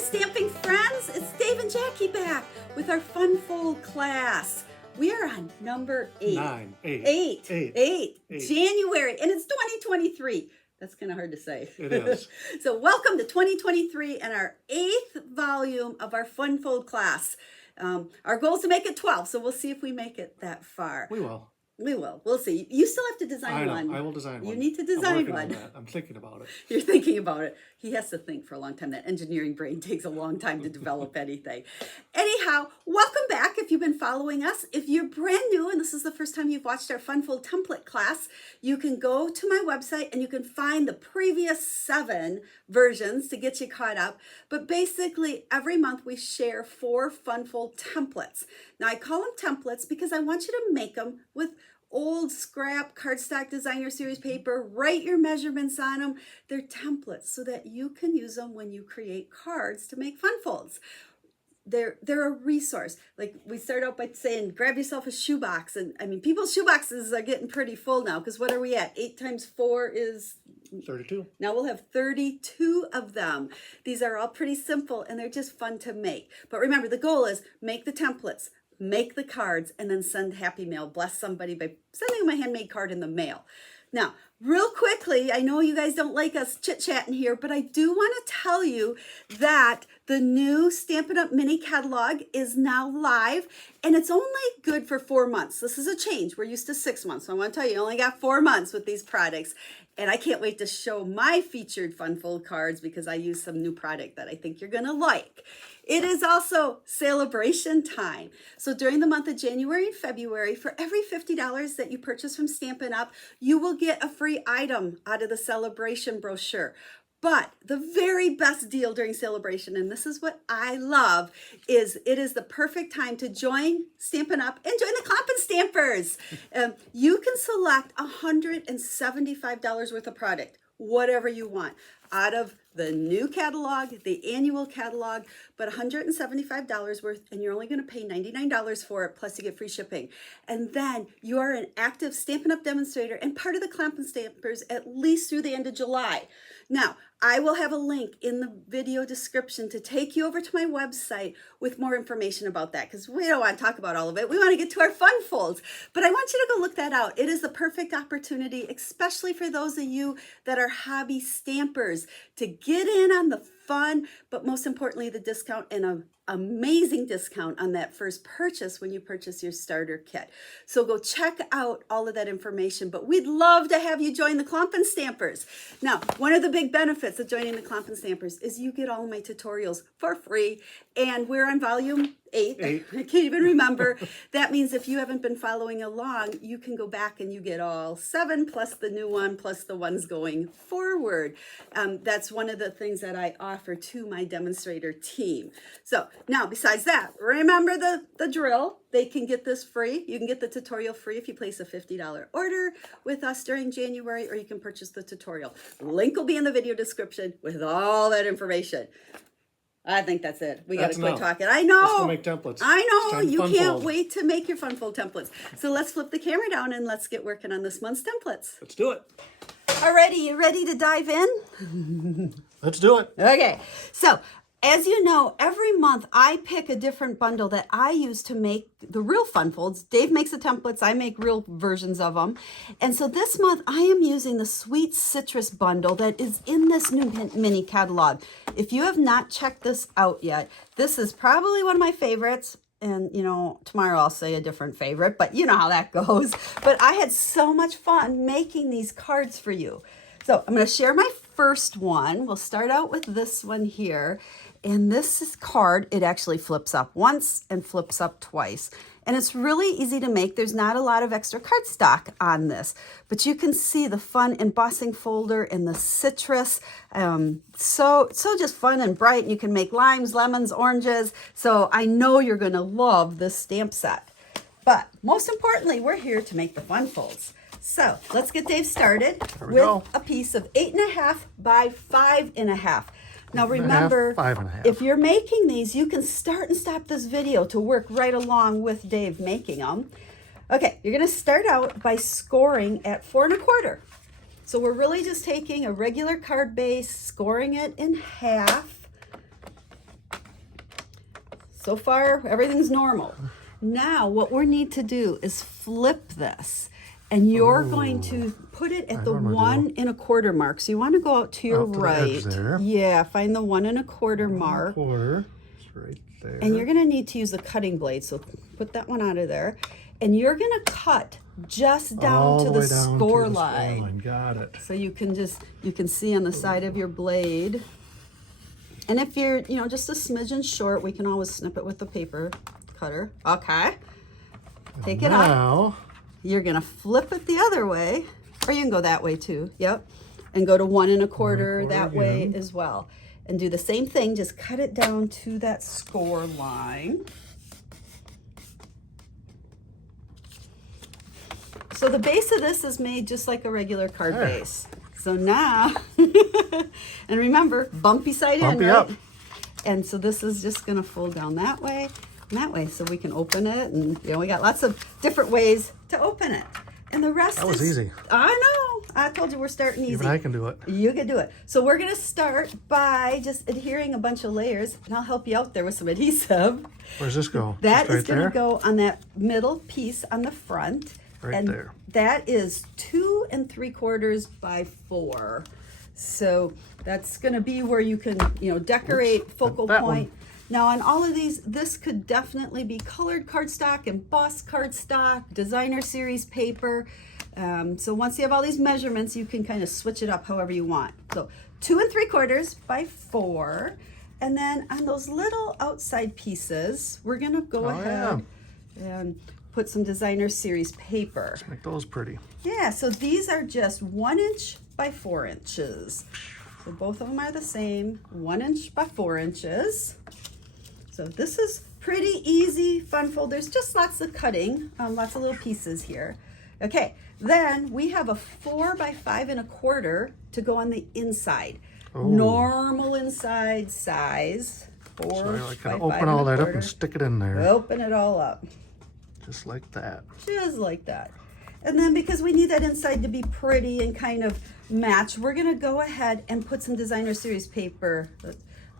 stamping friends. It's Dave and Jackie back with our Fun Fold class. We are on number 8. 9, 8. 8. January, and it's 2023. That's kind of hard to say. It is. So welcome to 2023 and our 8th volume of our Fun Fold class. Our goal is to make it 12, so we'll see if we make it that far. We will. We will. We'll see. You still have to design one. I will design one. You need to design one. On that. I'm thinking about it. You're thinking about it. He has to think for a long time. That engineering brain takes a long time to develop anything. Anyhow, welcome back if you've been following us. If you're brand new and this is the first time you've watched our Fun Fold template class, you can go to my website and you can find the previous 7 versions to get you caught up. But basically, every month we share 4 Fun Fold templates. Now, I call them templates because I want you to make them with old scrap cardstock designer series paper. Write your measurements on them. They're templates so that you can use them when you create cards to make fun folds. They're a resource. Like we start out by saying, grab yourself a shoebox. And I mean, people's shoeboxes are getting pretty full now because what are we at? 8 times 4 is 32. Now we'll have 32 of them. These are all pretty simple and they're just fun to make. But remember, the goal is make the templates, make the cards, and then send happy mail. Bless somebody by sending them a handmade card in the mail. Now, real quickly, I know you guys don't like us chit-chatting here, but I do want to tell you that the new Stampin' Up! Mini catalog is now live, and it's only good for 4 months. This is a change. We're used to 6 months, so I want to tell you, you only got 4 months with these products. And I can't wait to show my featured Fun Fold cards because I use some new product that I think you're going to like. It is also celebration time. So during the month of January and February, for every $50 that you purchase from Stampin' Up, you will get a free item out of the celebration brochure. But the very best deal during celebration, and this is what I love, is it is the perfect time to join Stampin' Up! And join the Clompin' Stampers. You can select $175 worth of product, whatever you want, out of the new catalog, the annual catalog, but $175 worth, and you're only going to pay $99 for it, plus you get free shipping. And then you are an active Stampin' Up! Demonstrator and part of the Clompin' Stampers at least through the end of July. Now, I will have a link in the video description to take you over to my website with more information about that because we don't want to talk about all of it. We want to get to our fun folds, but I want you to go look that out. It is the perfect opportunity, especially for those of you that are hobby stampers, to get in on the fun, but most importantly, the discount and an amazing discount on that first purchase when you purchase your starter kit. So go check out all of that information, but we'd love to have you join the Clompin' Stampers. Now, one of the big benefits of joining the Clompin' Stampers is you get all my tutorials for free, and we're on volume 8. I can't even remember. That means if you haven't been following along, you can go back and you get all 7 plus the new one plus the ones going forward. That's one of the things that I offer to my demonstrator team. So now, besides that, remember the drill. They can get this free. You can get the tutorial free if you place a $50 order with us during January, or you can purchase the tutorial. Link will be in the video description with all that information. I think that's it. We got to quit talking. I know. Let's go make templates. I know. You can't wait to make your Fun Fold templates. So let's flip the camera down and let's get working on this month's templates. Let's do it. Alrighty, you ready to dive in? Let's do it. Okay. So, as you know, every month I pick a different bundle that I use to make the real fun folds. Dave makes the templates, I make real versions of them. And so this month I am using the Sweet Citrus bundle that is in this new mini catalog. If you have not checked this out yet, this is probably one of my favorites. And, you know, tomorrow I'll say a different favorite, but you know how that goes. But I had so much fun making these cards for you. So I'm going to share my first one. We'll start out with this one here. And this card, it actually flips up once and flips up twice. And it's really easy to make. There's not a lot of extra cardstock on this, but you can see the fun embossing folder and the citrus. So just fun and bright. You can make limes, lemons, oranges. So I know you're going to love this stamp set. But most importantly, we're here to make the fun folds. So let's get Dave started with a piece of 8.5 by 5.5. Now remember, 5.5. if you're making these, you can start and stop this video to work right along with Dave making them. Okay, you're going to start out by scoring at 4.25. So we're really just taking a regular card base, scoring it in half, So far, everything's normal. Now, what we need to do is flip this. And you're going to put it at the 1 1/4 mark. So you want to go out to your Out to the right. edge there. Yeah, find the 1 1/4 mark. Quarter. It's right there. And you're going to need to use the cutting blade. So put that one out of there. And you're going to cut just down all to the the way down score to the line. score line. Got it. So you can see on the side of your blade. And if you're, just a smidgen short, we can always snip it with the paper cutter. Okay. Take it out. Now, You're gonna flip it the other way, or you can go that way too. Yep. And go to 1 1/4 that way as well. And do the same thing, just cut it down to that score line. So the base of this is made just like a regular card base. So now, and remember, bumpy side bumpy in, right? up. And so this is just gonna fold down that way and that way, so we can open it. And we got lots of different ways to open it. And the rest That was easy. I know. I told you we're starting easy. Even I can do it. You can do it. So we're gonna start by just adhering a bunch of layers, and I'll help you out there with some adhesive. Where's this go? That Just is gonna there? go on that middle piece on the front. Right and there. That is 2 3/4 by 4. So that's gonna be where you can, decorate focal that point. one. Now on all of these, this could definitely be colored cardstock, embossed cardstock, designer series paper. So once you have all these measurements, you can kind of switch it up however you want. So 2 3/4 by 4. And then on those little outside pieces, we're gonna go ahead and put some designer series paper. Make those pretty. Yeah, so these are just 1 inch by 4 inches. So both of them are the same, 1 inch by 4 inches. So this is pretty easy, fun fold. There's just lots of cutting, lots of little pieces here. Okay, then we have a 4 by 5 1/4 to go on the inside. Oh. Normal inside size. 4 So I by kind of 5 open all that up 1/4. and stick it in there. Open it all up. Just like that. Just like that. And then because we need that inside to be pretty and kind of match, we're gonna go ahead and put some designer series paper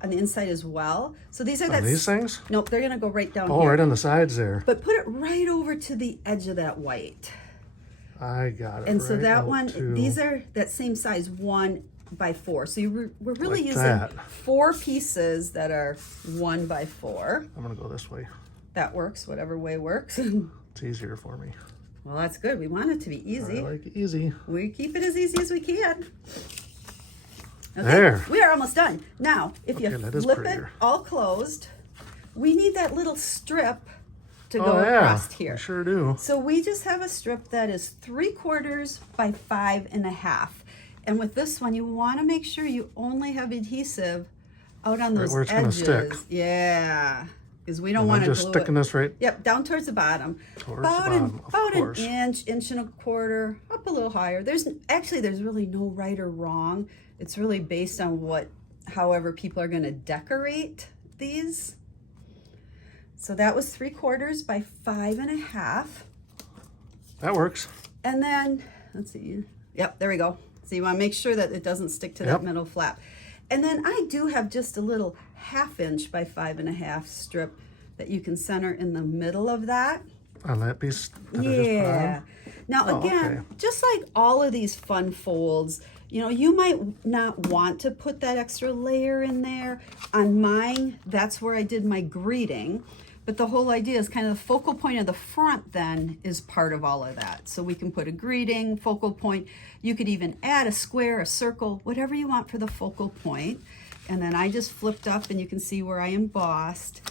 on the inside as well. So these are These things? Nope, they're gonna go right down Oh, here. right on the sides there. But put it right over to the edge of that white. I got it. And so right that out one, to- these are that same size, 1 by 4. So we're really Like using that. 4 pieces that are 1 by 4. I'm gonna go this way. That works, whatever way works. It's easier for me. Well, that's good. We want it to be easy. I like it easy. We keep it as easy as we can. Okay, There. we are almost done. Now, if Okay, you that is flip it prettier. all closed, we need that little strip to go Oh yeah, across here. we sure do. So we just have a strip that is 3/4 by 5 1/2. And with this one, you want to make sure you only have adhesive out on those where it's edges. gonna stick. Yeah, because we don't And want I'm to just glue sticking it. this right. Yep, down towards the bottom. Towards the bottom, of about course. an inch and a quarter, up a little higher. There's really no right or wrong. It's really based on however people are going to decorate these. So that was 3/4 by 5 1/2. That works. And then, let's see. Yep, there we go. So you want to make sure that it doesn't stick to that Yep. middle flap. And then I do have just a little 1/2 inch by 5 1/2 strip that you can center in the middle of that. On that piece that I just put Yeah. on. Now Oh, again, okay. just like all of these fun folds, you might not want to put that extra layer in there. On mine, that's where I did my greeting. But the whole idea is kind of the focal point of the front then is part of all of that. So we can put a greeting, focal point. You could even add a square, a circle, whatever you want for the focal point. And then I just flipped up and you can see where I embossed.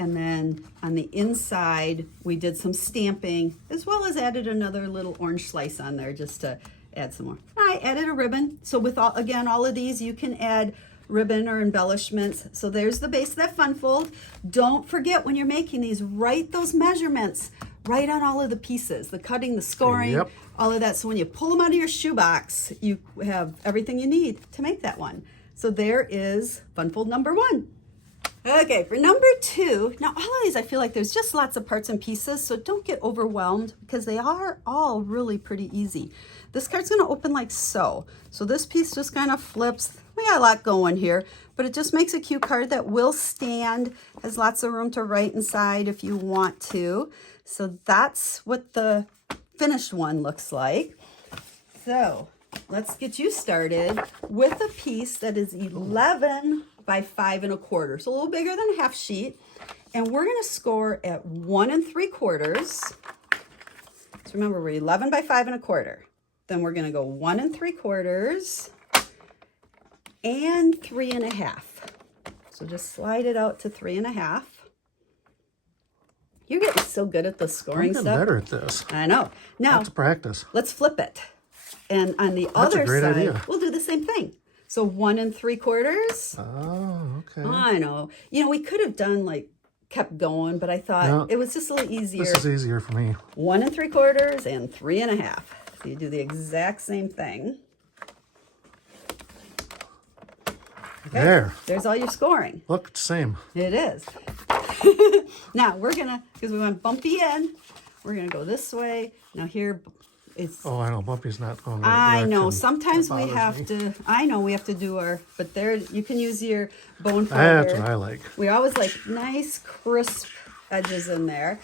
And then on the inside, we did some stamping, as well as added another little orange slice on there just to add some more. I added a ribbon. So with all of these, you can add ribbon or embellishments. So there's the base of that fun fold. Don't forget when you're making these, write those measurements right on all of the pieces, the cutting, the scoring, Yep. all of that. So when you pull them out of your shoebox, you have everything you need to make that one. So there is fun fold number 1. Okay, for number 2, now all of these I feel like there's just lots of parts and pieces, so don't get overwhelmed because they are all really pretty easy. This card's going to open like so. So this piece just kind of flips. We got a lot going here, but it just makes a cute card that will stand, has lots of room to write inside if you want to. So that's what the finished one looks like. So let's get you started with a piece that is 11 by 5 1/4, so a little bigger than a half sheet, and we're going to score at 1 3/4. So remember, we're 11 by 5 1/4. Then we're going to go 1 3/4 and 3 1/2. So just slide it out to 3 1/2. You're getting so good at the scoring I'm getting stuff. better at this. I know. Now Lots of practice. let's flip it, and on the That's a other great side, idea. we'll do the same thing. So 1 3/4. Oh, okay. I know. You know, we could have done like kept going, but I thought No. it was just a little easier. This is easier for me. 1 3/4 and 3 1/2. So you do the exact same thing. Okay. There. There's all your scoring. Look, it's the same. It is. Now we're gonna, because we want bumpy in, we're gonna go this way. Now here it's. Oh, I know. Bumpy's not going the right I know. direction. Sometimes That we bothers have me. to. I know we have to do our. But there, you can use your bone That's folder. what I like. We always like nice crisp edges in there.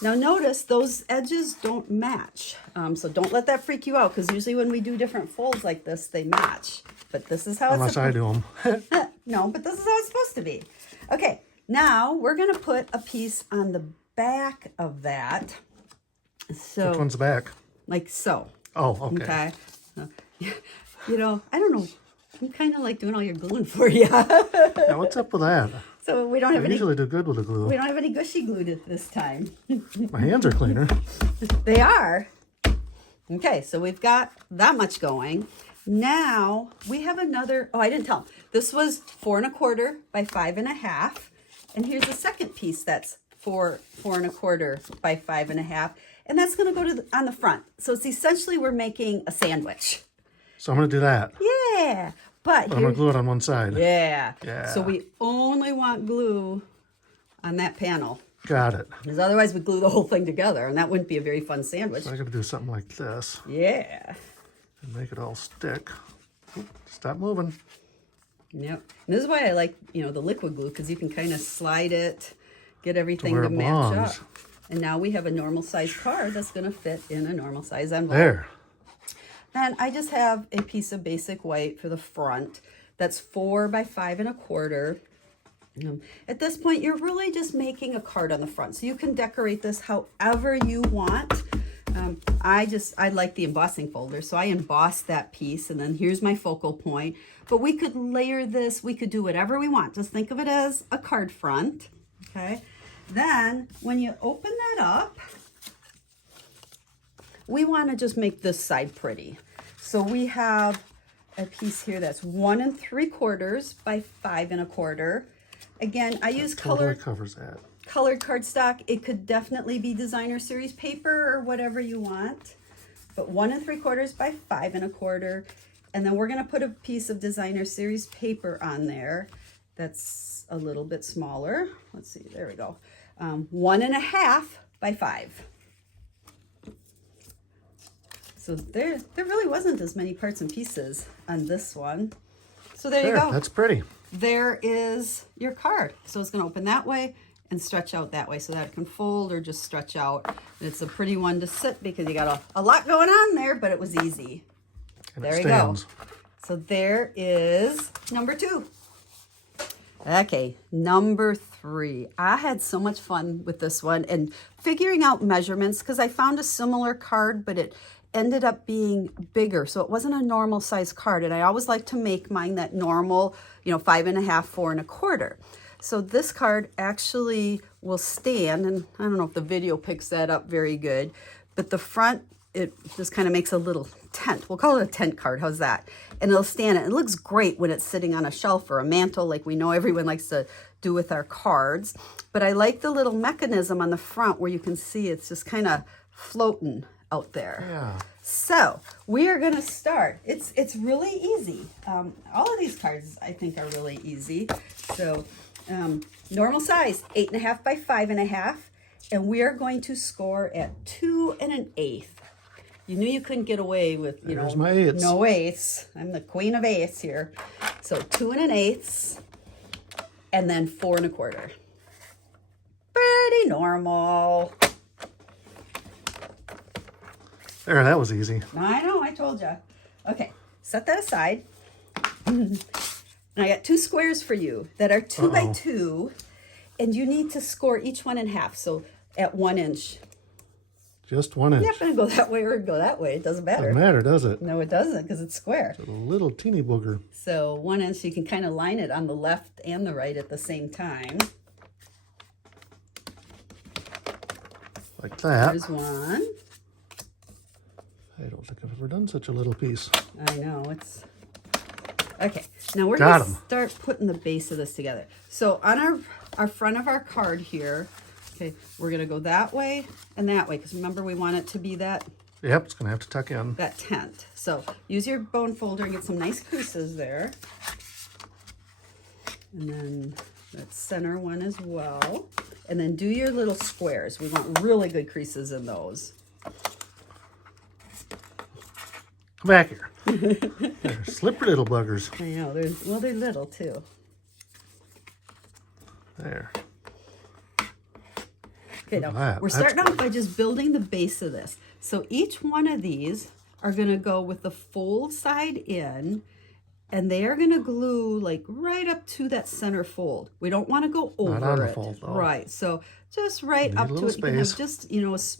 Now notice those edges don't match. So don't let that freak you out, because usually when we do different folds like this, they match. But this is how Unless I do them. No, but this is how it's supposed to be. Okay, now we're going to put a piece on the back of that. So, Which one's back? like so. Oh, okay. Okay. You know, I don't know. I'm kind of like doing all your gluing for you. Now, what's up with that? So we don't have I any. usually do good with the glue. We don't have any gushy glue this time. My hands are cleaner. They are. Okay, so we've got that much going. Now we have another. Oh, I didn't tell them. This was 4 1/4 by 5 1/2, and here's the second piece that's 4 1/4 by 5 1/2, and that's going to go to on the front. So it's essentially we're making a sandwich. So I'm going to do that. Yeah, but I'm going to glue it on one side. yeah. Yeah. So we only want glue on that panel, Got it. because otherwise we glue the whole thing together, and that wouldn't be a very fun sandwich. So I got to do something like this Yeah. and make it all stick. Oop, stop moving. Yep. And this is why I like, the liquid glue, because you can kind of slide it, get everything where to it match belongs. up. And now we have a normal size card that's going to fit in a normal size envelope. There. Then I just have a piece of basic white for the front that's 4 by 5 1/4. At this point, you're really just making a card on the front. So you can decorate this however you want. I like the embossing folder, so I embossed that piece, and then here's my focal point. But we could layer this, we could do whatever we want. Just think of it as a card front, okay? Then, when you open that up, we want to just make this side pretty. So we have a piece here that's 1 3/4 by 5 1/4. Again, I use Totally covers that. colored cardstock. It could definitely be designer series paper or whatever you want, but 1 3/4 by 5 1/4, and then we're going to put a piece of designer series paper on there that's a little bit smaller. Let's see, there we go. 1 1/2 by 5. So there really wasn't as many parts and pieces on this one. So there you go. That's pretty. There is your card. So it's going to open that way and stretch out that way, so that it can fold or just stretch out. And it's a pretty one to sit because you got a lot going on there, but it was easy. And There it you go. stands. So there is number 2. Okay, number 3. I had so much fun with this one and figuring out measurements, because I found a similar card, but it ended up being bigger. So it wasn't a normal size card. And I always like to make mine that normal, 5 1/2, 4 1/4. So this card actually will stand, and I don't know if the video picks that up very good, but the front, it just kind of makes a little tent. We'll call it a tent card. How's that? And it'll stand. It looks great when it's sitting on a shelf or a mantle, like we know everyone likes to do with our cards. But I like the little mechanism on the front where you can see it's just kind of floating out there. Yeah. So we are going to start. It's really easy. All of these cards I think are really easy. So Normal size, 8.5 by 5.5. And we are going to score at 2 1/8. You knew you couldn't get away with, There's my eighths. no eighths. I'm the queen of eighths here. So 2 1/8, and then 4 1/4. Pretty normal. There, that was easy. I know, I told you. Okay, set that aside. And I got 2 squares for you that are 2 by 2, and you need to score each one in half. So at 1 inch. Just 1 inch. Yep, and go that way or go that way. It doesn't matter. Doesn't matter, does it? No, it doesn't, because it's square. It's a little teeny booger. So 1 inch, you can kind of line it on the left and the right at the same time. Like that. There's one. I don't think I've ever done such a little piece. I know, it's... Okay, now we're Got going to 'em. start putting the base of this together. So on our front of our card here, okay, we're going to go that way and that way, because remember we want it to be that Yep, it's going to have to tuck in. tent. So use your bone folder and get some nice creases there. And then that center one as well. And then do your little squares. We want really good creases in those. Come back here. They're slippery little buggers. I know, they're little too. There. Okay, now Look at that. we're That's starting off by just building the base of this. So each one of these are going to go with the fold side in, and they are going to glue like right up to that center fold. We don't want to go over Not on the it. fold, though. Right. So just right Need a up to little it. You can have space. just, a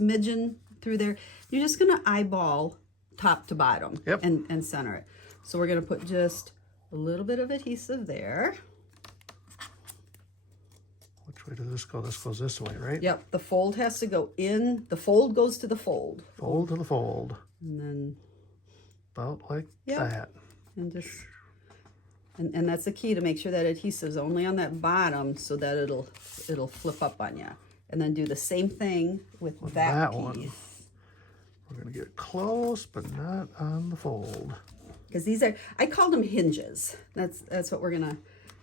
smidgen through there. You're just going to eyeball top to bottom. Yep. And center it. So we're going to put just a little bit of adhesive there. Which way does this go? This goes this way, right? Yep. The fold has to go in. The fold goes to the fold. Fold to the fold. And then About like Yep. that. and just and that's the key, to make sure that adhesive's only on that bottom so that it'll flip up on you. And then do the same thing with that piece. one. We're going to get close, but not on the fold. Because these are, I call them hinges. That's what we're gonna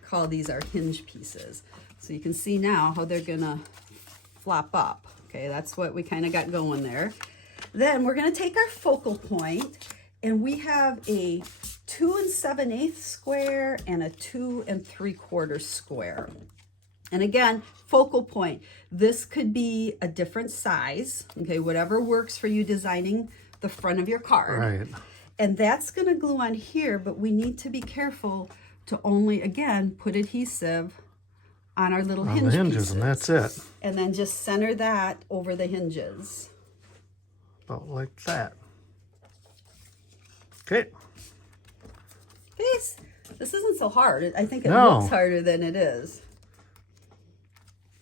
call these, our hinge pieces. So you can see now how they're gonna flop up. Okay, that's what we kind of got going there. Then we're gonna take our focal point, and we have a 2 7/8 square and a 2 3/4 square. And again, focal point. This could be a different size, okay, whatever works for you designing the front of your card. Right. And that's going to glue on here, but we need to be careful to only, again, put adhesive on our little On hinge the hinges, pieces. and that's it. And then just center that over the hinges. About like that. Okay. This isn't so hard. I think it No. looks harder than it is.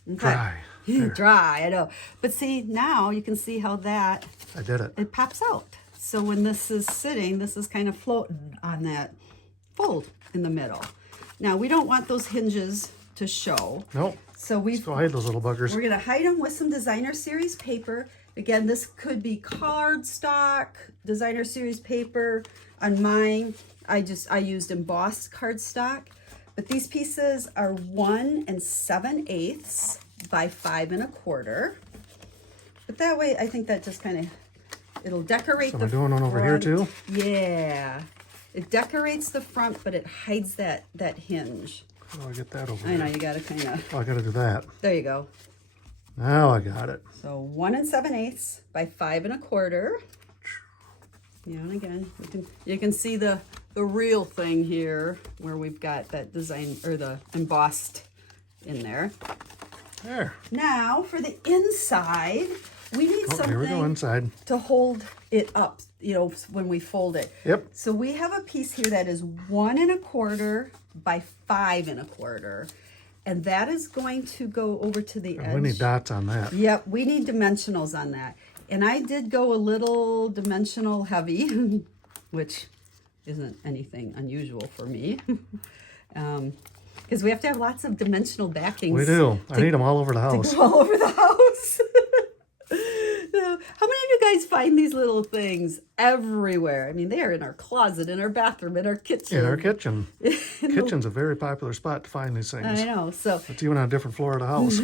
Okay. Dry. There. Dry, I know. But see, now you can see how that, I did it. it pops out. So when this is sitting, this is kind of floating on that fold in the middle. Now, we don't want those hinges to show. Nope. So Let's go hide those little buggers. we're going to hide them with some designer series paper. Again, this could be cardstock, designer series paper. On mine, I used embossed cardstock. But these pieces are 1 7/8 by 5 1/4. But that way, I think that just kind of, it'll decorate So the we're doing one over here front. too? Yeah. It decorates the front, but it hides that hinge. How do I get that over I know, there? you got to kind of, Oh, I got to do that. there you go. Now I got it. So 1 7/8 by 5 1/4. Yeah, and again, you can see the real thing here, where we've got that design, or the embossed in there. There. Now for the inside, we need Oh, here we go something inside. to hold it up, when we fold it. Yep. So we have a piece here that is 1 1/4 by 5 1/4. And that is going to go over to the edge. And we need dots on that. Yep, we need dimensionals on that. And I did go a little dimensional heavy, which isn't anything unusual for me. Because we have to have lots of dimensional backings. We do. I need them all over the house. All over the house. How many of you guys find these little things everywhere. I mean, they are in our closet, in our bathroom, in our kitchen. In our kitchen. Kitchen's a very popular spot to find these things. I know. So It's even on a different floor of the house.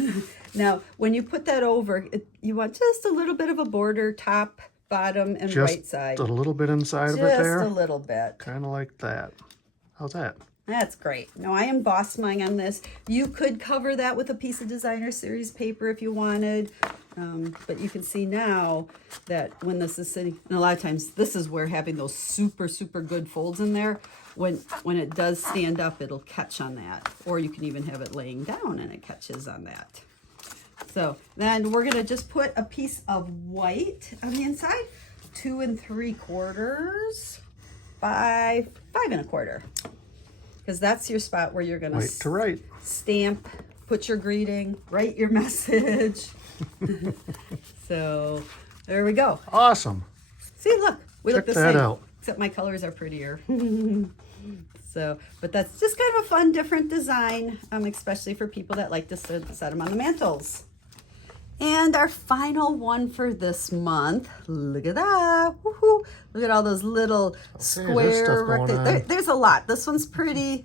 now, when you put that over, you want just a little bit of a border, top, bottom, and right side. Just a little bit inside of it Just there. a little bit. Kind of like that. How's that? That's great. Now, I embossed mine on this. You could cover that with a piece of designer series paper if you wanted. But you can see now that when this is sitting, and a lot of times this is where having those super, super good folds in there, when it does stand up, it'll catch on that. Or you can even have it laying down and it catches on that. So then we're gonna just put a piece of white on the inside, 2 3/4 by 5 1/4. Because that's your spot where you're gonna White to right. stamp, put your greeting, write your message. So there we go. Awesome. See, look, we look the Check that same. out. Except my colors are prettier. So, but that's just kind of a fun, different design, especially for people that like to set them on the mantles. And our final one for this month, look at that. Woohoo. Look at all those little square stuff going on. There's a lot. This one's pretty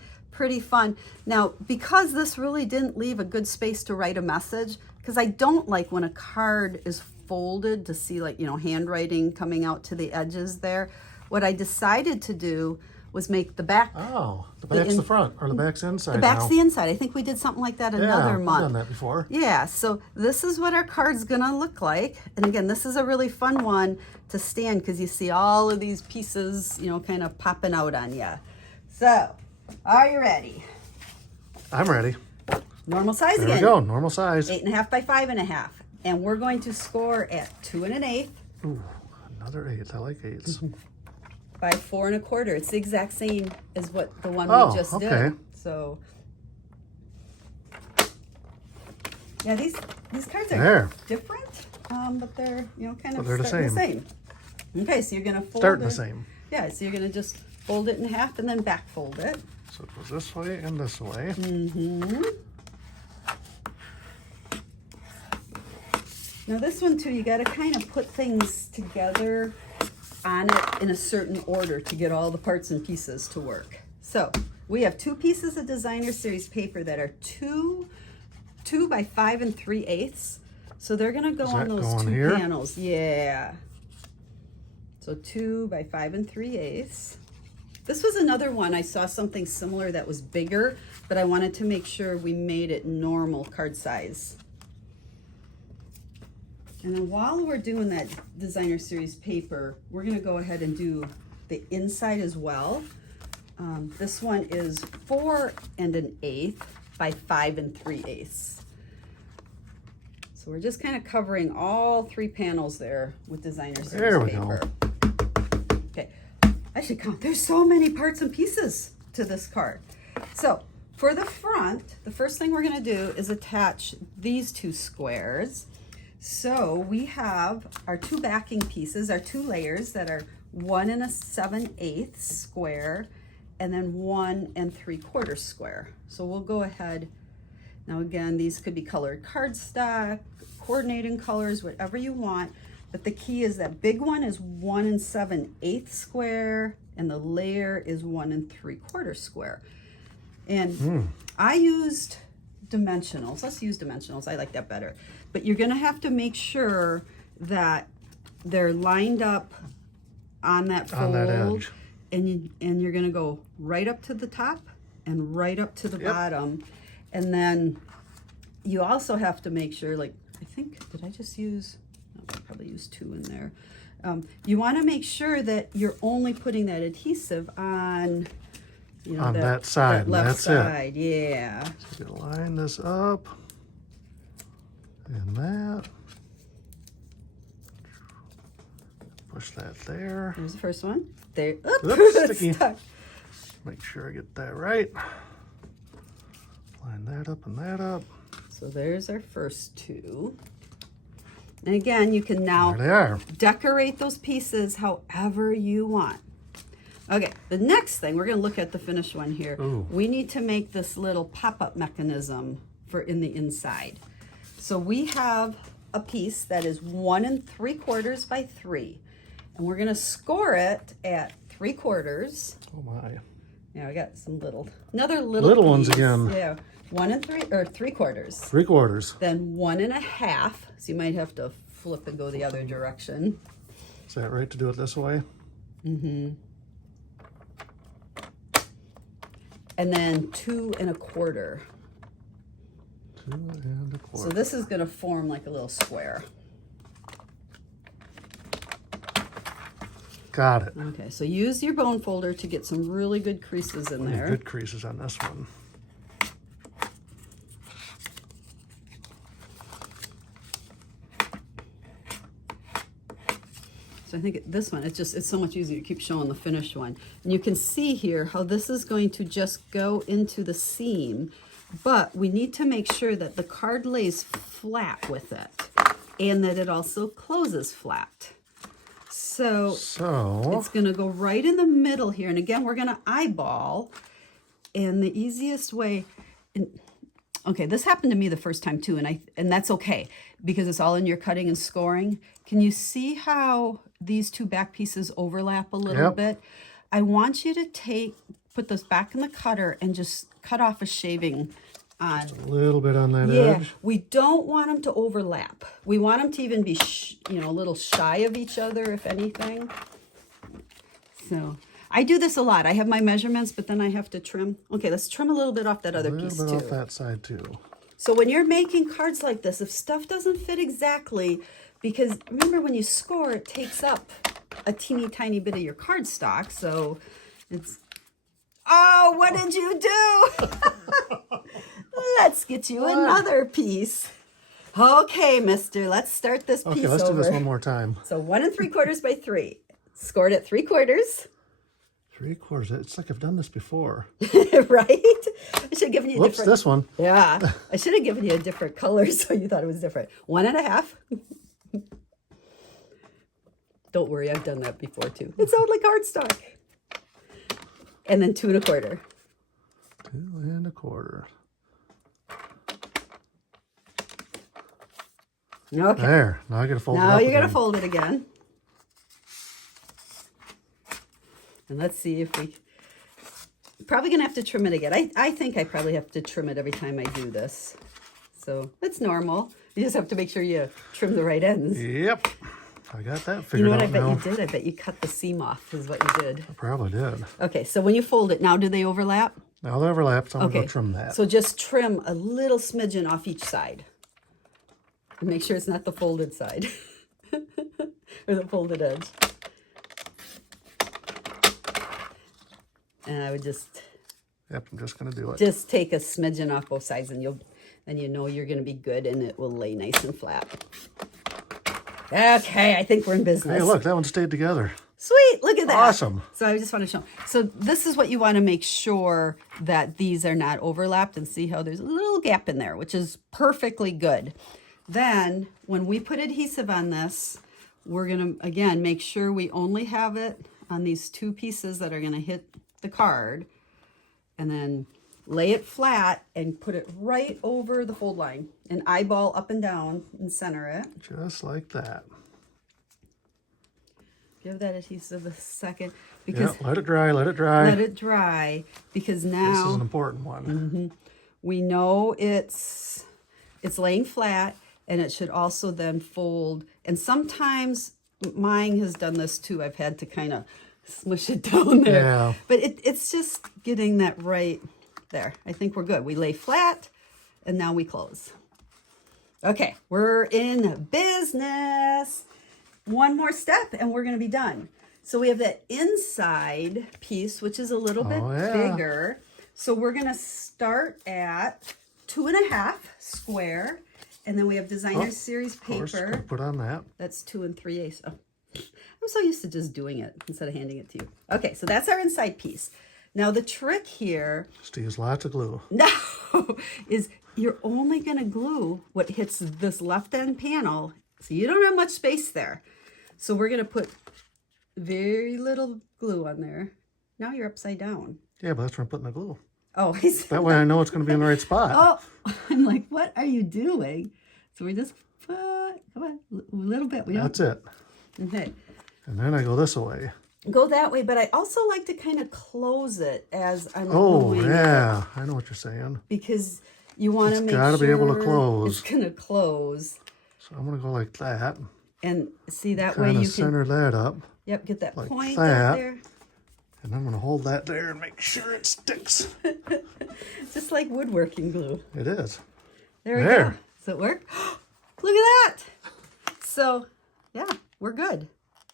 fun. Now, because this really didn't leave a good space to write a message, because I don't like when a card is folded to see, like, handwriting coming out to the edges there. What I decided to do was make the back. Oh, the back's the front, or the back's inside. The back's now. the inside. I think we did something like that another month. I've done that before. Yeah, so this is what our card's gonna look like. And again, this is a really fun one to stand because you see all of these pieces, kind of popping out on you. So, are you ready? I'm ready. Normal size There again. we go, normal size. 8.5 by 5.5. And we're going to score at 2 1/8 Ooh, another 8. I like 8s. by 4 1/4. It's the exact same as what the one we just okay. did. So, yeah, these cards are There. different, but they're kind of But they're the starting the same. Okay, so you're gonna fold Starting it. the same. Yeah, so you're gonna just fold it in half and then back fold it. So it goes this way and this way. Mm-hmm. Now this one too, you got to kind of put things together on it in a certain order to get all the parts and pieces to work. So we have 2 pieces of designer series paper that are 2 by 5 3/8. So they're gonna go on those 2 here? panels. Yeah. So 2 by 5 3/8. This was another one. I saw something similar that was bigger, but I wanted to make sure we made it normal card size. And then while we're doing that designer series paper, we're gonna go ahead and do the inside as well. This one is 4 1/8 by 5 3/8. So we're just kind of covering all 3 panels there with designer series There we paper. go. Okay, I should count. There's so many parts and pieces to this card. So for the front, the first thing we're gonna do is attach these 2 squares. So we have our 2 backing pieces, our 2 layers that are 1 7/8 square and then 1 3/4 square. So we'll go ahead. Now again, these could be colored cardstock, coordinating colors, whatever you want. But the key is that big one is 1 7/8 square and the layer is 1 3/4 square. And I used dimensionals. Let's use dimensionals. I like that better. But you're gonna have to make sure that they're lined up on that fold. On that edge. And you're gonna go right up to the top and right up to the bottom. And then you also have to make sure, like, I think, did I just use, no, I probably used 2 in there. You wanna make sure that you're only putting that adhesive on, On that side, that left that's it. side, yeah. So you line this up and that. Push that there. There's the first one. There, oops, Oops, it's sticky. stuck. Make sure I get that right. Line that up and that up. So there's our first 2. And again, you can now There they are. decorate those pieces however you want. Okay, the next thing, we're gonna look at the finished one here. Ooh. We need to make this little pop-up mechanism for in the inside. So we have a piece that is 1 3/4 by 3. And we're gonna score it at 3/4. Oh my. Yeah, I got some another little Little ones piece. again. Yeah, 1 3/4. 3/4. Then 1 1/2. So you might have to flip and go the other direction. Is that right to do it this way? Mm-hmm. And then 2 1/4. 2 1/4. So this is gonna form like a little square. Got it. Okay, so use your bone folder to get some really good creases in there. Good creases on this one. So I think this one, it's so much easier to keep showing the finished one. And you can see here how this is going to just go into the seam, but we need to make sure that the card lays flat with it and that it also closes flat. So it's gonna go right in the middle here. And again, we're gonna eyeball, and the easiest way, okay, this happened to me the first time too, and that's okay because it's all in your cutting and scoring. Can you see how these two back pieces overlap a little bit? I want you to put those back in the cutter and just cut off a shaving on. A little bit on that edge. We don't want them to overlap. We want them to even be, a little shy of each other, if anything. So I do this a lot. I have my measurements, but then I have to trim. Okay, let's trim a little bit off that other piece too. A little bit off that side too. So when you're making cards like this, if stuff doesn't fit exactly, because remember when you score, it takes up a teeny tiny bit of your card stock. So it's, oh, what did you do? Let's get you another piece. Okay, mister, let's start this piece over. Okay, let's do this one more time. So 1 3/4 by 3. Scored at 3/4. 3/4. It's like I've done this before. Right? I should have given you Whoops, this one. Yeah, I should have given you a different color so you thought it was different. 1 1/2. Don't worry, I've done that before too. It sounds like cardstock. And then 2 1/4. 2 1/4. Okay. There. Now I gotta fold it up. Now you again. gotta fold it again. And let's see if we probably gonna have to trim it again. I think I probably have to trim it every time I do this. So that's normal. You just have to make sure you trim the right ends. Yep. I got that figured out. You know what I bet now. you did? I bet you cut the seam off is what you did. I probably did. Okay, so when you fold it, now do they overlap? Now they overlap, so I'm Okay, gonna go trim that. so just trim a little smidgen off each side. And make sure it's not the folded side. Or the folded edge. And I would just... Yep, I'm just gonna do it. Just take a smidgen off both sides and you know you're gonna be good and it will lay nice and flat. Okay, I think we're in business. Hey, look, that one stayed together. Sweet, look at that. Awesome. So I just want to show. So this is what you want to make sure that these are not overlapped, and see how there's a little gap in there, which is perfectly good. Then when we put adhesive on this, we're gonna, again, make sure we only have it on these two pieces that are gonna hit the card, and then lay it flat and put it right over the fold line and eyeball up and down and center it. Just like that. Give that adhesive a second, because Let it dry, let it dry. let it dry, because now This is an important one. we know it's laying flat, and it should also then fold. And sometimes mine has done this too. I've had to kind of smush it down there. Yeah. But it's just getting that right there. I think we're good. We lay flat, and now we close. Okay, we're in business. One more step, and we're going to be done. So we have that inside piece, which is a little bit bigger. So we're going to start at 2 1/2 square, and then we have designer series paper. Put on that. That's 2 3/8. Oh, I'm so used to just doing it instead of handing it to you. Okay, so that's our inside piece. Now the trick here, Just to use lots of glue. no, is you're only going to glue what hits this left end panel, so you don't have much space there. So we're going to put very little glue on there. Now you're upside down. Yeah, but that's where I'm putting the glue. Oh, That way I know it's going to be in the right spot. Oh, I'm like, what are you doing? So we're just Come on, a little bit. That's it. Okay. And then I go this way. Go that way, but I also like to kind of close it as I'm Oh, gluing yeah. I know what you're saying. because you want to make gotta sure be able to close. it's going to close. So I'm going to go like that. And see, that way Kind you of center that up. Yep, get that like point that. up there. And I'm going to hold that there and make sure it sticks. Just like woodworking glue. It is. There we go. Does it work? Look at that. So, yeah, we're good.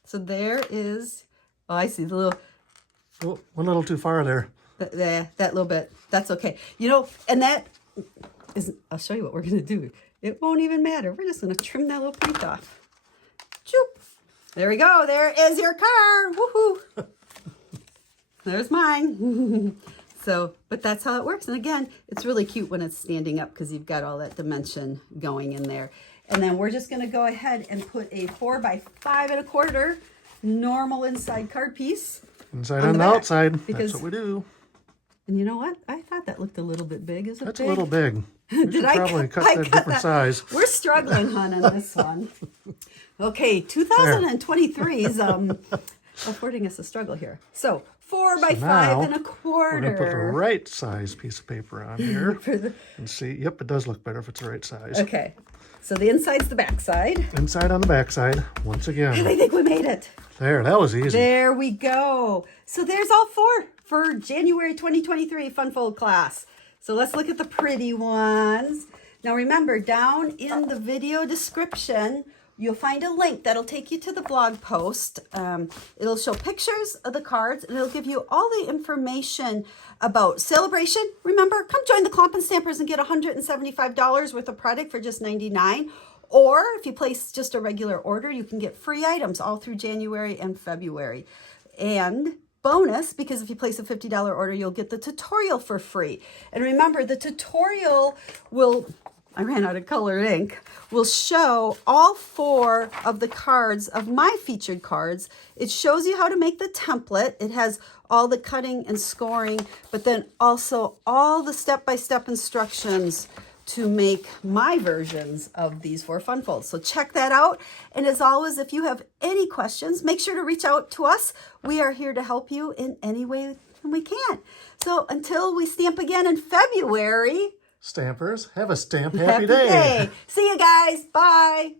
So there is, oh, I see the little, Oh, one little too far there. that little bit. That's okay. You know, and that is, I'll show you what we're going to do. It won't even matter. We're just going to trim that little point off. Choop. There we go. There is your car. Woohoo. There's mine. So, but that's how it works. And again, it's really cute when it's standing up because you've got all that dimension going in there. And then we're just going to go ahead and put a 4 by 5 1/4 normal inside card piece. Inside on the outside. That's what we do. And you know what? I thought that looked a little bit big. Is it That's big? a little big. We Did should I probably cut- cut I that cut different that? size. We're struggling, hon, on this one. Okay, 2023 is affording us a struggle here. So 4 by 5 now, 1/4. We're going to put the right size piece of paper on here. And see, yep, it does look better if it's the right size. Okay, so the inside's the back side. Inside on the back side, once And again. I think we made it. There, that was easy. There we go. So there's all 4 for January 2023 Fun Fold class. So let's look at the pretty ones. Now remember, down in the video description, you'll find a link that'll take you to the blog post. It'll show pictures of the cards, and it'll give you all the information about celebration. Remember, come join the Clomp and Stampers and get $175 worth of product for just $99. Or if you place just a regular order, you can get free items all through January and February. And bonus, because if you place a $50 order, you'll get the tutorial for free. And remember, the tutorial will, I ran out of colored ink, will show all 4 of the cards of my featured cards. It shows you how to make the template. It has all the cutting and scoring, but then also all the step-by-step instructions to make my versions of these 4 fun folds. So check that out. And as always, if you have any questions, make sure to reach out to us. We are here to help you in any way we can. So until we stamp again in February, Stampers, have a stamp happy day. day. See you guys. Bye.